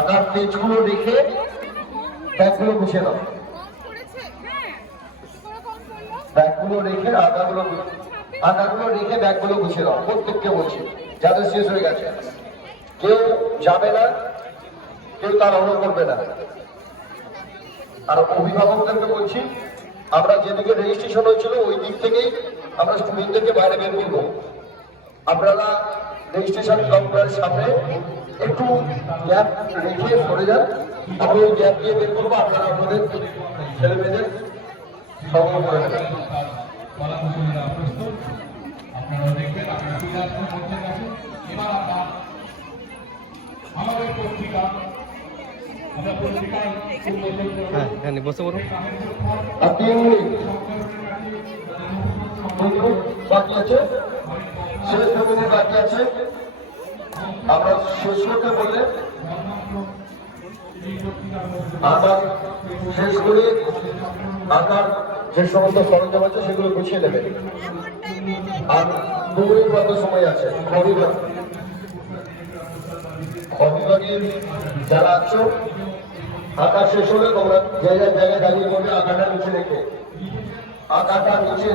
আঁকার পেজগুলো রেখে ব্যাগগুলো গুছিয়ে দাও। ব্যাগগুলো রেখে আঁকাগুলো গু- আঁকাগুলো রেখে ব্যাগগুলো গুছিয়ে দাও। প্রত্যেককে বলছি, যাদের শেষ হয়ে গেছে। কেউ যাবে না, কেউ তার অনুরোধ করবে না। আর অভিভাবকদেরকে বলছি, আমরা যেদিকে রেজিস্ট্রেশন হয়েছিল, ওই দিক থেকেই আমরা স্টুডেন্টদেরকে বাইরে বের করব। আপনারা রেজিস্ট্রেশন কাউন্টারের সামনে একটু গ্যাপ রেখে সরে যান। আমি ওই গ্যাপ দিয়ে বের করব আপনারা আপনাদের ছেলে মেয়েদের সংগ্রহ করে নেবেন। আপনারা দেখবেন আপনারা এবার আমাদের পত্রিকা উন্মোচন করব হ্যাঁ বসে বাকি আছে? শেষ বাকি আছে? আমরা শেষ করতে আঁকার শেষ করে যে সমস্ত সরঞ্জাম আছে সেগুলো গুছিয়ে নেবেন আর সময় আছে। যারা আছো আঁকা শেষ হলে তোমরা জায়গায় জায়গায় দাঁড়িয়ে পড়বে আঁকাটা নিচে রেখে। আঁকাটা নিচে